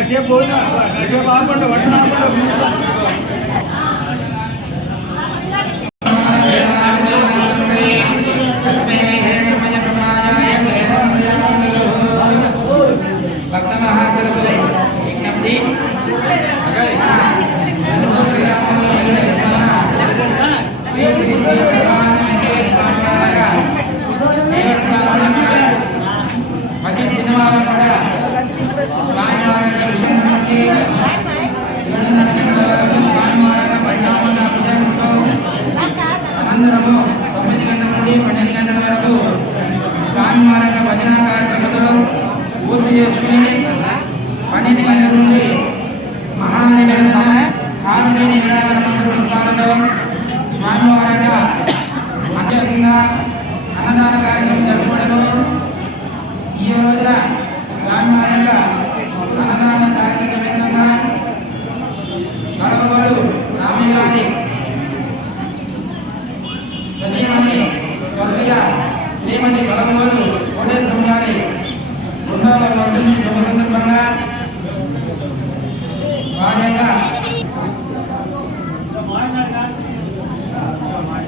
कैसे बोलना कैसे बात करना वटना స్వామివారి భజన కార్యక్రమంలో పూర్తి చేసుకుని 12 గంటల నుండి మహానివేదన హారతిని పుష్పాలతో స్వామివారి అత్యంతంగా అన్నదాన కార్యక్రమం జరుపుకోవడం. ఈ రోజున స్వామివారి అన్నదాన కార్యక్రమంగా కడవవాడు రామయ్య గారి సతీమణి స్వర్గీయ శ్రీమతి కడవవాడు కోటేశ్వరం గారి 2వ వర్ధంతి శుభ సందర్భంగా వారి యొక్క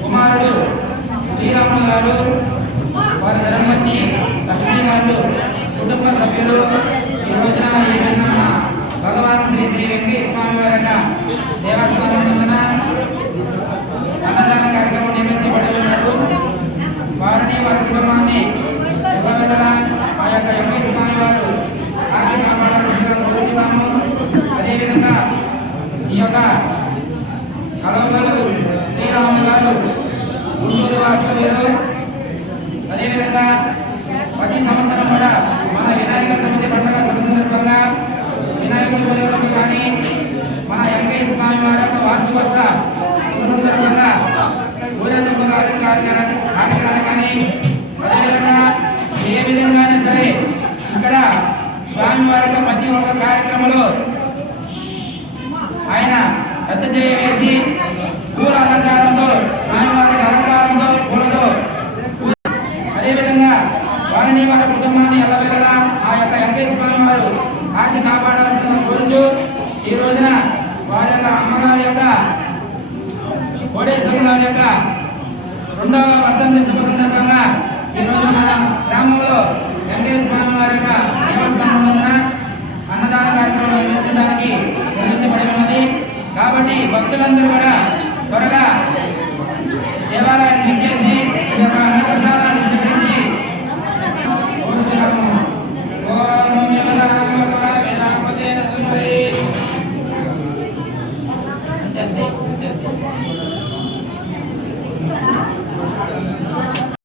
కుమారుడు శ్రీరాములు గారు, వారి ధర్మపత్ని లక్ష్మీ గారు, కుటుంబ సభ్యులు ఈ రోజున భగవాన్ శ్రీ శ్రీ వెంకటేశ్వర స్వామి వారి యొక్క దేవస్థానం నందున అన్నదాన కార్యక్రమం నిర్వహించబడి ఉన్నారు. వారిని వారి కుటుంబాన్ని ఎల్లవేళలా ఆ యొక్క వెంకటేశ్వర స్వామి వారు కాచి కాపాడాల్సిందిగా కోరుతున్నాము. అదేవిధంగా ఈ యొక్క కలవగలు శ్రీరాములు గారు గుంటూరు వాస్తవ్యులు. అదేవిధంగా ప్రతి సంవత్సరం కూడా మన వినాయక చవితి పండుగ సందర్భంగా వినాయకుడి ఊరేగింపు కానీ మన వెంకటేశ్వర స్వామి వారి యొక్క వార్షికోత్సవ సందర్భంగా ఊరేగింపు కార్యక్రమాలు కానీ అదేవిధంగా ఏ విధంగానే సరే ఇక్కడ స్వామివారి యొక్క ప్రతి ఒక్క కార్యక్రమంలో ఆయన పెద్ద చేయ వేసి పూల అలంకారంతో స్వామివారికి అలంకారంతో పూలతో అదేవిధంగా వారిని వారి కుటుంబాన్ని ఎల్లవేళలా ఆ యొక్క వెంకటేశ్వర స్వామి వారు కాచి కాపాడాలని కోరుచు ఈ రోజున వారి యొక్క అమ్మగారి యొక్క కోటేశ్వరం గారి యొక్క 2వ వర్ధంతి శుభ సందర్భంగా ఈ రోజు మన గ్రామంలో వెంకటేశ్వర స్వామి వారి యొక్క దేవస్థానం ఉన్నందున అన్నదాన కార్యక్రమం నిర్వహించడానికి నిర్మించబడి ఉన్నది. కాబట్టి భక్తులందరూ కూడా